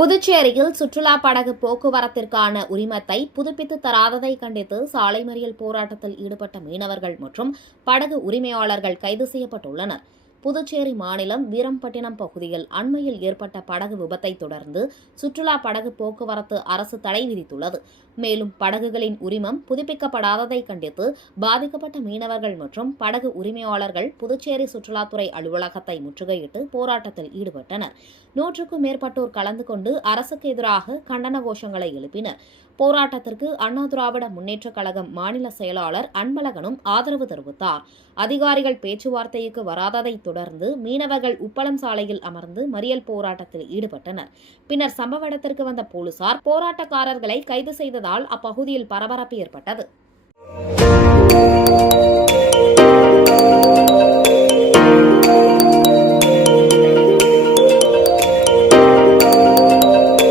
புதுச்சேரியில் சுற்றுலா படகு போக்குவரத்திற்கான உரிமத்தை புதுப்பித்து தராததை கண்டித்து சாலை மறியல் போராட்டத்தில் ஈடுபட்ட மீனவர்கள் மற்றும் படகு உரிமையாளர்கள் கைது செய்யப்பட்டுள்ளனர். புதுச்சேரி மாநிலம் வீரம்பட்டினம் பகுதியில் அண்மையில் ஏற்பட்ட படகு விபத்தை தொடர்ந்து சுற்றுலா படகு போக்குவரத்து அரசு தடை விதித்துள்ளது. மேலும் படகுகளின் உரிமம் புதுப்பிக்கப்படாததை கண்டித்து பாதிக்கப்பட்ட மீனவர்கள் மற்றும் படகு உரிமையாளர்கள் புதுச்சேரி சுற்றுலாத்துறை அலுவலகத்தை முற்றுகையிட்டு போராட்டத்தில் ஈடுபட்டனர். 100க்கும் மேற்பட்டோர் கலந்து கொண்டு அரசுக்கு எதிராக கண்டன கோஷங்களை எழுப்பினர். போராட்டத்திற்கு அண்ணா திராவிட முன்னேற்றக் கழகம் மாநில செயலாளர் அன்பழகனும் ஆதரவு தெரிவித்தார். அதிகாரிகள் பேச்சுவார்த்தைக்கு வராததை தொடர்ந்து மீனவர்கள் உப்பளம் சாலையில் அமர்ந்து மறியல் போராட்டத்தில் ஈடுபட்டனர். பின்னர் சம்பவ இடத்திற்கு வந்த போலீசார் போராட்டக்காரர்களை கைது செய்ததால் அப்பகுதியில் பரபரப்பு ஏற்பட்டது.